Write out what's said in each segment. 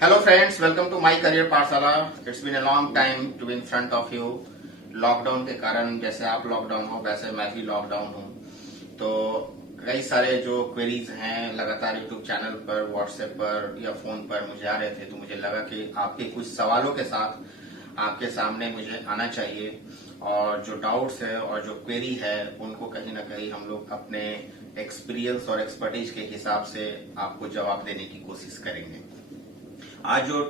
Hello friends, welcome to my career पाठशाला. It's been a long time to be in front of you. Lockdown के कारण जैसे आप lockdown हो वैसे मैं भी लॉकडाउन हूँ, तो कई सारे जो क्वेरीज हैं लगातार यूट्यूब चैनल पर, व्हाट्सएप पर या फोन पर मुझे आ रहे थे, तो मुझे लगा कि आपके कुछ सवालों के साथ आपके सामने मुझे आना चाहिए और जो डाउट्स है और जो क्वेरी है उनको कहीं ना कहीं हम लोग अपने एक्सपीरियंस और एक्सपर्टीज के हिसाब से आपको जवाब देने की कोशिश करेंगे। आज जो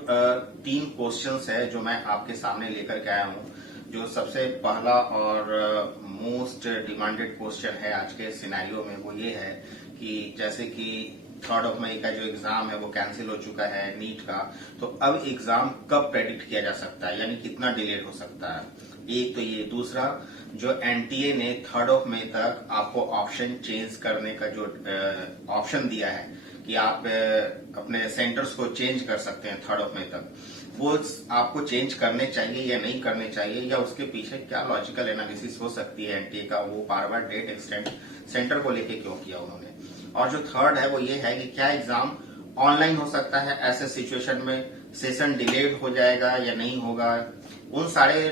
3 क्वेश्चंस है जो मैं आपके सामने लेकर के आया हूं, जो सबसे पहला और मोस्ट डिमांडेड क्वेश्चन है आज के सिनेरियो में, वो ये है कि जैसे कि 3 मई का जो एग्जाम है वो कैंसिल हो चुका है नीट का, तो अब एग्जाम कब प्रेडिक्ट किया जा सकता है, यानी कितना डिलेड हो सकता है। एक तो ये, दूसरा जो एनटीए ने 3 मई तक आपको ऑप्शन चेंज करने का जो ऑप्शन दिया है कि आप अपने सेंटर्स को चेंज कर सकते हैं 3 मई तक, वो आपको चेंज करने चाहिए या नहीं करने चाहिए, या उसके पीछे क्या लॉजिकल एनालिसिस हो सकती है एनटीए का, वो बार बार डेट एक्सटेंड सेंटर को लेके क्यों किया उन्होंने। और जो थर्ड है वो ये है कि क्या एग्जाम ऑनलाइन हो सकता है, ऐसे सिचुएशन में सेशन डिलेड हो जाएगा या नहीं होगा। उन सारे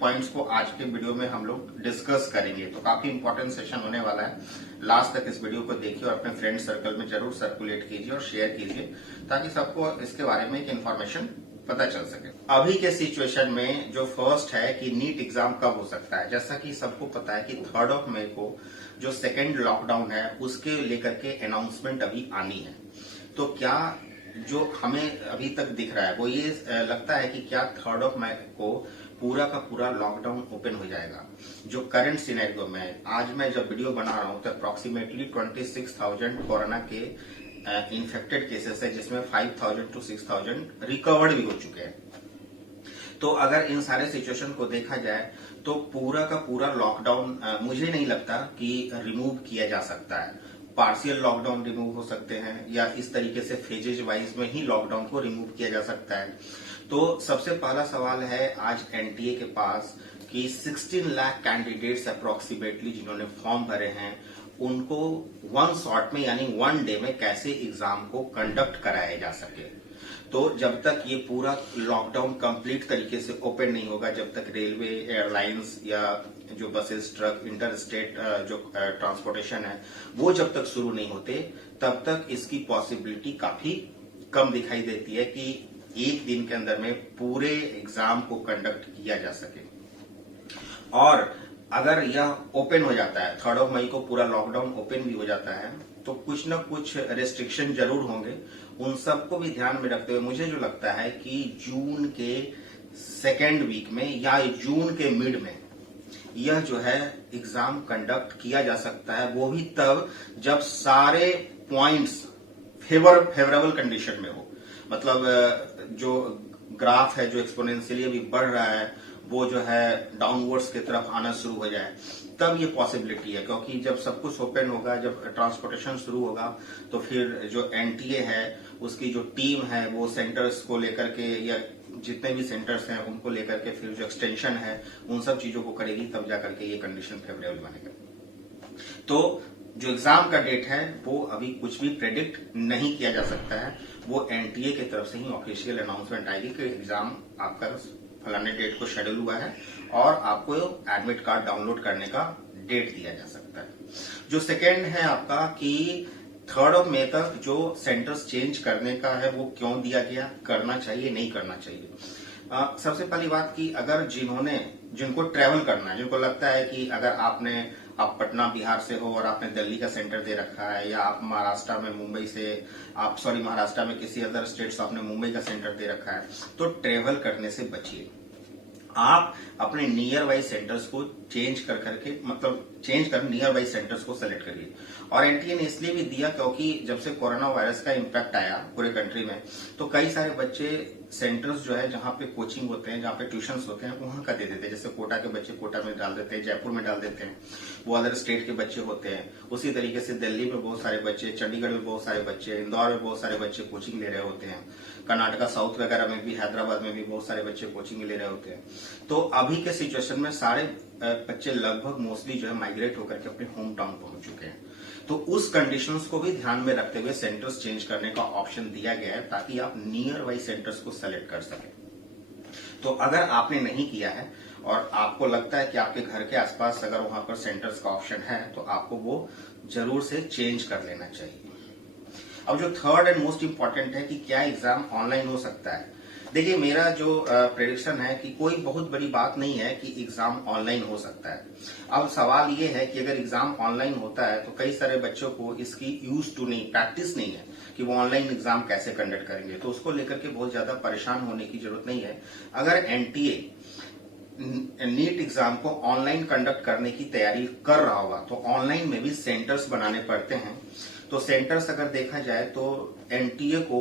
पॉइंट्स को आज के वीडियो में हम लोग डिस्कस करेंगे, तो काफी इंपॉर्टेंट सेशन होने वाला है। लास्ट तक इस वीडियो को देखिए और अपने फ्रेंड सर्कल में जरूर सर्कुलेट कीजिए और शेयर कीजिए, ताकि सबको इसके बारे में एक इन्फॉर्मेशन पता चल सके। अभी के सिचुएशन में जो फर्स्ट है कि नीट एग्जाम कब हो सकता है, जैसा कि सबको पता है कि 3 मई को जो सेकेंड लॉकडाउन है उसके लेकर के अनाउंसमेंट अभी आनी है। तो क्या जो हमें अभी तक दिख रहा है वो ये लगता है कि क्या 3 मई को पूरा का पूरा लॉकडाउन ओपन हो जाएगा। जो करंट सिनेरियो में आज मैं जब वीडियो बना रहा हूं तो अप्रोक्सीमेटली 26,000 कोरोना के इन्फेक्टेड केसेस है, जिसमें 5,000 to 6,000 रिकवर्ड भी हो चुके हैं। तो अगर इन सारे सिचुएशन को देखा जाए तो पूरा का पूरा लॉकडाउन मुझे नहीं लगता कि रिमूव किया जा सकता है। पार्शियल लॉकडाउन रिमूव हो सकते हैं या इस तरीके से फेजेज वाइज में ही लॉकडाउन को रिमूव किया जा सकता है। तो सबसे पहला सवाल है आज एनटीए के पास कि 16 लाख कैंडिडेट्स अप्रोक्सीमेटली जिन्होंने फॉर्म भरे हैं, उनको वन शॉट में यानी वन डे में कैसे एग्जाम को कंडक्ट कराया जा सके। तो जब तक ये पूरा लॉकडाउन कंप्लीट तरीके से ओपन नहीं होगा, जब तक रेलवे, एयरलाइंस या जो बसेस, ट्रक, इंटर स्टेट जो ट्रांसपोर्टेशन है वो जब तक शुरू नहीं होते, तब तक इसकी पॉसिबिलिटी काफी कम दिखाई देती है कि एक दिन के अंदर में पूरे एग्जाम को कंडक्ट किया जा सके। और अगर यह ओपन हो जाता है, 3 मई को पूरा लॉकडाउन ओपन भी हो जाता है, तो कुछ न कुछ रेस्ट्रिक्शन जरूर होंगे। उन सबको भी ध्यान में रखते हुए मुझे जो लगता है कि जून के सेकेंड वीक में या जून के मिड में यह जो है एग्जाम कंडक्ट किया जा सकता है, वो भी तब जब सारे पॉइंट्स फेवरेबल कंडीशन में हो। मतलब जो ग्राफ है जो एक्सपोनेंशियली अभी बढ़ रहा है वो जो है डाउनवर्ड्स की तरफ आना शुरू हो जाए, तब ये पॉसिबिलिटी है। क्योंकि जब सब कुछ ओपन होगा, जब ट्रांसपोर्टेशन शुरू होगा, तो फिर जो एनटीए है उसकी जो टीम है वो सेंटर्स को लेकर के या जितने भी सेंटर्स हैं उनको लेकर के फिर जो एक्सटेंशन है उन सब चीजों को करेगी, तब जाकर के ये कंडीशन फेवरेबल बनेगा। तो जो एग्जाम का डेट है वो अभी कुछ भी प्रेडिक्ट नहीं किया जा सकता है, वो एनटीए की तरफ से ही ऑफिशियल अनाउंसमेंट आएगी कि एग्जाम आपका फलाने डेट को शेड्यूल हुआ है और आपको एडमिट कार्ड डाउनलोड करने का डेट दिया जा सकता है। जो सेकेंड है आपका कि 3 मई तक जो सेंटर्स चेंज करने का है वो क्यों दिया गया, करना चाहिए नहीं करना चाहिए। सबसे पहली बात कि अगर जिनको ट्रेवल करना है, जिनको लगता है कि अगर आप पटना बिहार से हो और आपने दिल्ली का सेंटर दे रखा है, या आप महाराष्ट्र में मुंबई से महाराष्ट्र में किसी अदर स्टेट से आपने मुंबई का सेंटर दे रखा है, तो ट्रेवल करने से बचिए। आप अपने नियर बाई सेंटर्स को चेंज कर नियर बाई सेंटर्स को सेलेक्ट करिए। और एनटीए ने इसलिए भी दिया क्योंकि जब से कोरोना वायरस का इम्पैक्ट आया पूरे कंट्री में, तो कई सारे बच्चे सेंटर्स जो है जहां पे कोचिंग होते हैं, जहां पे ट्यूशंस होते हैं, वहां का दे देते हैं। जैसे कोटा के बच्चे कोटा में डाल देते हैं, जयपुर में डाल देते हैं, वो अदर स्टेट के बच्चे होते हैं। उसी तरीके से दिल्ली में बहुत सारे बच्चे, चंडीगढ़ में बहुत सारे बच्चे, इंदौर में बहुत सारे बच्चे कोचिंग ले रहे होते हैं, कर्नाटका साउथ वगैरह में भी, हैदराबाद में भी बहुत सारे बच्चे कोचिंग ले रहे होते हैं। तो अभी के सिचुएशन में सारे बच्चे लगभग मोस्टली जो है माइग्रेट होकर के अपने होम टाउन पहुंच चुके हैं। तो उस कंडीशंस को भी ध्यान में रखते हुए सेंटर्स चेंज करने का ऑप्शन दिया गया है ताकि आप नियर बाई सेंटर्स को सेलेक्ट कर सकें। तो अगर आपने नहीं किया है और आपको लगता है कि आपके घर के आसपास अगर वहां पर सेंटर्स का ऑप्शन है तो आपको वो जरूर से चेंज कर लेना चाहिए। अब जो थर्ड एंड मोस्ट इंपॉर्टेंट है कि क्या एग्जाम ऑनलाइन हो सकता है। देखिए, मेरा जो प्रेडिक्शन है कि कोई बहुत बड़ी बात नहीं है कि एग्जाम ऑनलाइन हो सकता है। अब सवाल ये है कि अगर एग्जाम ऑनलाइन होता है तो कई सारे बच्चों को इसकी प्रैक्टिस नहीं है कि वो ऑनलाइन एग्जाम कैसे कंडक्ट करेंगे, तो उसको लेकर के बहुत ज्यादा परेशान होने की जरूरत नहीं है। अगर एनटीए नीट एग्जाम को ऑनलाइन कंडक्ट करने की तैयारी कर रहा होगा तो ऑनलाइन में भी सेंटर्स बनाने पड़ते हैं। तो सेंटर्स अगर देखा जाए तो एनटीए को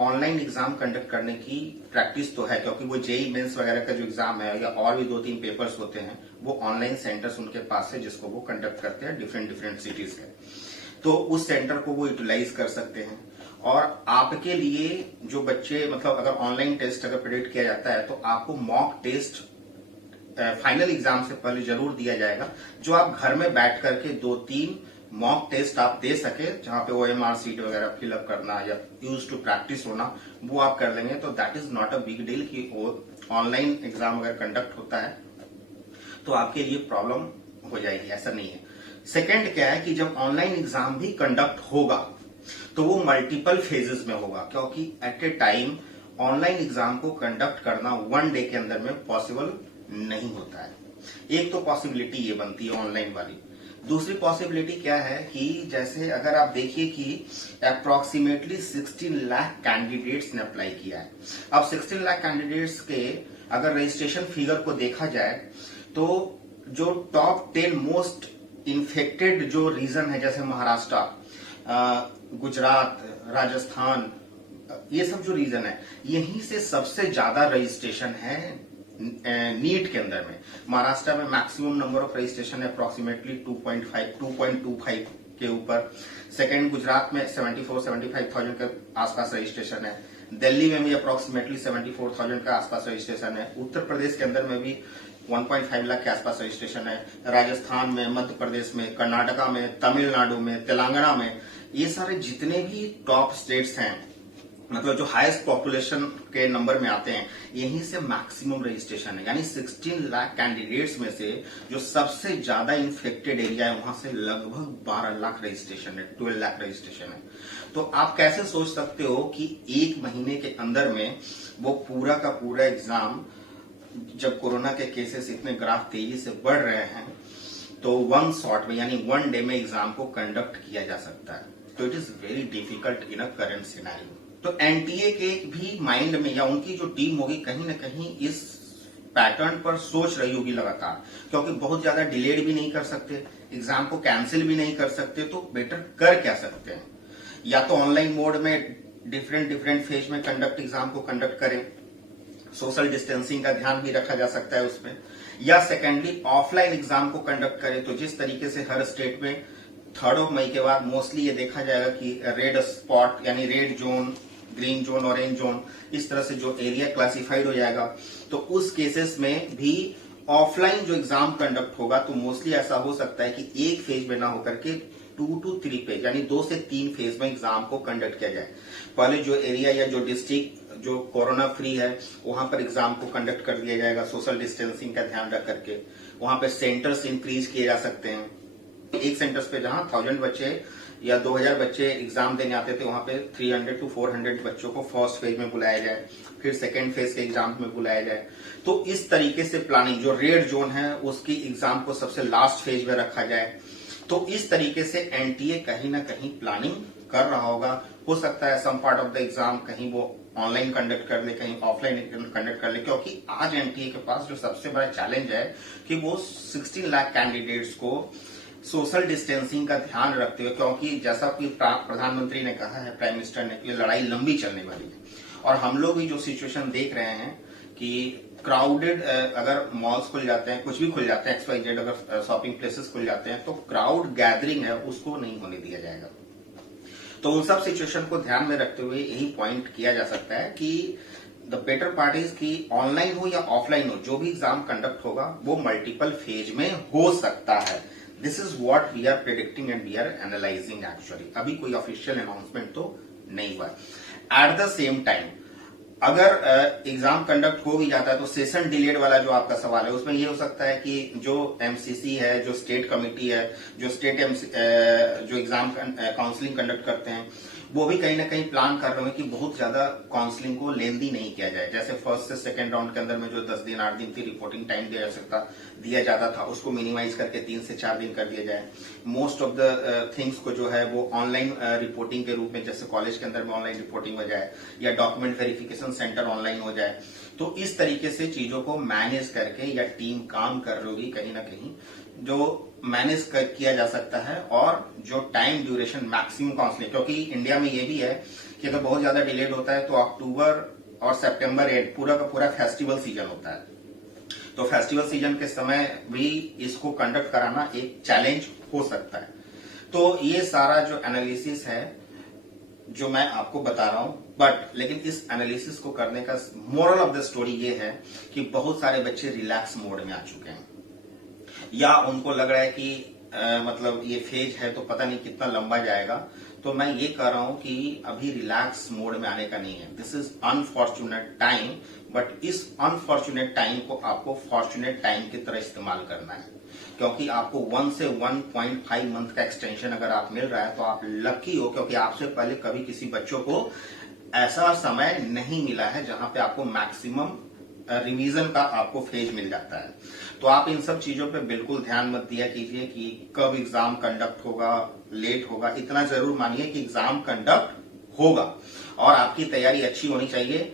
ऑनलाइन एग्जाम कंडक्ट करने की प्रैक्टिस तो है, क्योंकि वो जेई मेंस वगैरह का जो एग्जाम है या और भी 2-3 पेपर्स होते हैं वो ऑनलाइन सेंटर्स उनके पास है जिसको वो कंडक्ट करते हैं डिफरेंट सिटीज के। तो उस सेंटर को वो यूटिलाइज कर सकते हैं। और आपके लिए जो बच्चे मतलब अगर ऑनलाइन टेस्ट अगर प्रेडिक्ट किया जाता है तो आपको मॉक टेस्ट फाइनल एग्जाम से पहले जरूर दिया जाएगा, जो आप घर में बैठ करके 2-3 मॉक टेस्ट आप दे सके, जहां पे OMR सीट वगैरह फिलअप करना या यूज टू प्रैक्टिस होना वो आप कर लेंगे। तो that is not a big deal कि ऑनलाइन एग्जाम अगर कंडक्ट होता है तो आपके लिए प्रॉब्लम हो जाएगी, ऐसा नहीं है। सेकेंड क्या है कि जब ऑनलाइन एग्जाम भी कंडक्ट होगा तो वो मल्टीपल फेजेस में होगा, क्योंकि at a time online exam को कंडक्ट करना 1 डे के अंदर में पॉसिबल नहीं होता है। एक तो पॉसिबिलिटी ये बनती है ऑनलाइन वाली। दूसरी पॉसिबिलिटी क्या है कि जैसे अगर आप देखिए कि अप्रोक्सीमेटली 16 लाख कैंडिडेट्स ने अप्लाई किया है। अब 16 लाख कैंडिडेट्स के अगर रजिस्ट्रेशन फिगर को देखा जाए तो जो टॉप 10 मोस्ट इन्फेक्टेड जो रीजन है जैसे महाराष्ट्र, गुजरात, राजस्थान, ये सब जो रीजन है यहीं से सबसे ज्यादा रजिस्ट्रेशन है नीट के अंदर में। महाराष्ट्र में मैक्सिमम नंबर ऑफ रजिस्ट्रेशन है अप्रोक्सीमेटली 2.25 के ऊपर। सेकेंड गुजरात में 75,000 के आसपास रजिस्ट्रेशन है। दिल्ली में भी अप्रोक्सीमेटली 74,000 के आसपास रजिस्ट्रेशन है। उत्तर प्रदेश के अंदर में भी 1.5 लाख के आसपास रजिस्ट्रेशन है। राजस्थान में, मध्य प्रदेश में, कर्नाटका में, तमिलनाडु में, तेलंगाना में, ये सारे जितने भी टॉप स्टेट्स हैं मतलब जो हाईएस्ट पॉपुलेशन के नंबर में आते हैं यहीं से मैक्सिमम रजिस्ट्रेशन है। यानी 16 लाख कैंडिडेट्स में से जो सबसे ज्यादा इन्फेक्टेड एरिया है वहां से लगभग 12 लाख रजिस्ट्रेशन है, 12 लाख रजिस्ट्रेशन है। तो आप कैसे सोच सकते हो कि 1 महीने के अंदर में वो पूरा का पूरा एग्जाम, जब कोरोना के केसेस इतने ग्राफ तेजी से बढ़ रहे हैं तो 1 शॉट में यानी 1 डे में एग्जाम को कंडक्ट किया जा सकता है। तो it is very difficult in a current scenario. तो एनटीए के भी माइंड में या उनकी जो टीम होगी कहीं ना कहीं इस पैटर्न पर सोच रही होगी लगातार, क्योंकि बहुत ज्यादा डिलेड भी नहीं कर सकते, एग्जाम को कैंसिल भी नहीं कर सकते। तो बेटर कर क्या सकते हैं, या तो ऑनलाइन मोड में डिफरेंट फेज में एग्जाम को कंडक्ट करें, सोशल डिस्टेंसिंग का ध्यान भी रखा जा सकता है उसमें, या सेकेंडली ऑफलाइन एग्जाम को कंडक्ट करें। तो जिस तरीके से हर स्टेट में 3 मई के बाद मोस्टली ये देखा जाएगा कि रेड स्पॉट यानी red zone, green zone, orange zone, इस तरह से जो एरिया क्लासिफाइड हो जाएगा, तो उस केसेस में भी ऑफलाइन जो एग्जाम कंडक्ट होगा तो मोस्टली ऐसा हो सकता है कि एक फेज में ना होकर के 2 to 3 फेज यानी 2 से 3 फेज में एग्जाम को कंडक्ट किया जाए। पहले जो एरिया या जो डिस्ट्रिक्ट जो कोरोना फ्री है वहां पर एग्जाम को कंडक्ट कर दिया जाएगा, सोशल डिस्टेंसिंग का ध्यान रख करके। वहां पर सेंटर्स इंक्रीज किए जा सकते हैं। एक सेंटर्स पे जहां 1000 बच्चे या 2000 बच्चे एग्जाम देने आते थे वहां पे 300 to 400 बच्चों को फर्स्ट फेज में बुलाया जाए, फिर सेकेंड फेज के एग्जाम में बुलाया जाए। तो इस तरीके से प्लानिंग, जो रेड जोन है उसकी एग्जाम को सबसे लास्ट फेज में रखा जाए। तो इस तरीके से एनटीए कहीं ना कहीं प्लानिंग कर रहा होगा। हो सकता है some part of the exam कहीं वो ऑनलाइन कंडक्ट कर ले, कहीं ऑफलाइन कंडक्ट कर ले, क्योंकि आज एनटीए के पास जो सबसे बड़ा चैलेंज है कि वो 16 लाख कैंडिडेट्स को सोशल डिस्टेंसिंग का ध्यान रखते हुए, क्योंकि जैसा कि प्रधानमंत्री ने कहा है, प्राइम मिनिस्टर ने, ये लड़ाई लंबी चलने वाली है। और हम लोग भी जो सिचुएशन देख रहे हैं कि क्राउडेड अगर मॉल्स खुल जाते हैं, कुछ भी खुल जाते हैं, XYZ अगर शॉपिंग प्लेसेस खुल जाते हैं तो क्राउड गैदरिंग है उसको नहीं होने दिया जाएगा। तो उन सब सिचुएशन को ध्यान में रखते हुए यही पॉइंट किया जा सकता है कि द बेटर पार्ट इज कि ऑनलाइन हो या ऑफलाइन हो, जो भी एग्जाम कंडक्ट होगा वो मल्टीपल फेज में हो सकता है। This is what we are predicting and we are analysing actually. अभी कोई ऑफिशियल अनाउंसमेंट तो नहीं हुआ। एट द सेम टाइम अगर एग्जाम कंडक्ट हो भी जाता है तो सेशन डिलेड वाला जो आपका सवाल है उसमें ये हो सकता है कि जो एमसीसी है, जो स्टेट कमिटी है, जो स्टेट जो एग्जाम काउंसलिंग कंडक्ट करते हैं, वो भी कहीं ना कहीं प्लान कर रहे हैं कि बहुत ज्यादा काउंसलिंग को लेंदी नहीं किया जाए। जैसे फर्स्ट से सेकंड राउंड के अंदर में जो 10 दिन 8 दिन की रिपोर्टिंग टाइम दिया जाता था उसको मिनिमाइज करके 3 से 4 दिन कर दिया जाए। मोस्ट ऑफ द थिंग्स को जो है वो ऑनलाइन रिपोर्टिंग के रूप में, जैसे कॉलेज के अंदर में ऑनलाइन रिपोर्टिंग हो जाए या डॉक्यूमेंट वेरिफिकेशन सेंटर ऑनलाइन हो जाए। तो इस तरीके से चीजों को मैनेज करके या टीम काम कर रही होगी कहीं ना कहीं जो मैनेज किया जा सकता है। और जो टाइम ड्यूरेशन मैक्सिमम काउंसलिंग, क्योंकि इंडिया में ये भी है कि अगर बहुत ज्यादा डिलेड होता है तो अक्टूबर और सितंबर एंड पूरा का पूरा फेस्टिवल सीजन होता है। तो फेस्टिवल सीजन के समय भी इसको कंडक्ट कराना एक चैलेंज हो सकता है। तो ये सारा जो एनालिसिस है जो मैं आपको बता रहा हूं, बट लेकिन इस एनालिसिस को करने का मोरल ऑफ द स्टोरी ये है कि बहुत सारे बच्चे रिलैक्स मोड में आ चुके हैं, या उनको लग रहा है कि मतलब ये फेज है तो पता नहीं कितना लंबा जाएगा। तो मैं ये कह रहा हूं कि अभी रिलैक्स मोड में आने का नहीं है। This is unfortunate time, but इस अनफॉर्चुनेट टाइम को आपको फॉर्चुनेट टाइम की तरह इस्तेमाल करना है, क्योंकि आपको 1 से 1.5 मंथ का एक्सटेंशन अगर आप मिल रहा है तो आप लकी हो, क्योंकि आपसे पहले कभी किसी बच्चों को ऐसा समय नहीं मिला है जहां पे आपको मैक्सिमम रिवीजन का आपको फेज मिल जाता है। तो आप इन सब चीजों पे बिल्कुल ध्यान मत दिया कीजिए कि कब एग्जाम कंडक्ट होगा, लेट होगा। इतना जरूर मानिए कि एग्जाम कंडक्ट होगा और आपकी तैयारी अच्छी होनी चाहिए।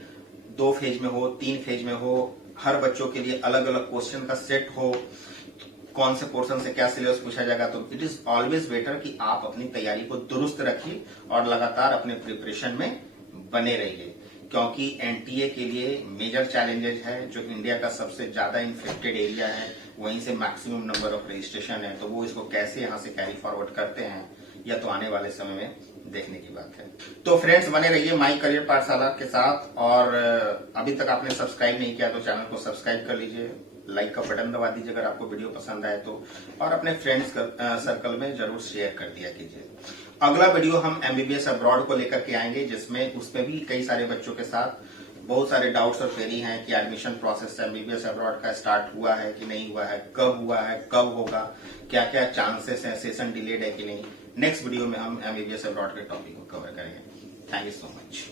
2 फेज में हो, 3 फेज में हो, हर बच्चों के लिए अलग अलग क्वेश्चन का सेट हो, कौन से पोर्शन से क्या सिलेबस पूछा जाएगा। तो इट इज ऑलवेज बेटर कि आप अपनी तैयारी को दुरुस्त रखिए और लगातार अपने प्रिपरेशन में बने रहिए, क्योंकि एनटीए के लिए मेजर चैलेंजेस है। जो इंडिया का सबसे ज्यादा इन्फेक्टेड एरिया है, वहीं से मैक्सिमम नंबर ऑफ रजिस्ट्रेशन है, तो वो इसको कैसे यहां से कैरी फॉरवर्ड करते हैं या तो आने वाले समय में देखने की बात है। तो फ्रेंड्स, बने रहिए माई करियर पाठशाला के साथ, और अभी तक आपने सब्सक्राइब नहीं किया तो चैनल को सब्सक्राइब कर लीजिए, लाइक का बटन दबा दीजिए अगर आपको वीडियो पसंद आए तो, और अपने फ्रेंड्स सर्कल में जरूर शेयर कर दिया कीजिए। अगला वीडियो हम एमबीबीएस अब्रॉड को लेकर के आएंगे, जिसमें उसमें भी कई सारे बच्चों के साथ बहुत सारे डाउट्स और क्वेरी हैं कि एडमिशन प्रोसेस एमबीबीएस अब्रॉड का स्टार्ट हुआ है कि नहीं हुआ है, कब होगा, क्या क्या चांसेस है, सेशन डिलेड है कि नहीं। नेक्स्ट वीडियो में हम एमबीबीएस अब्रॉड के टॉपिक को कवर करेंगे। Thank you so much.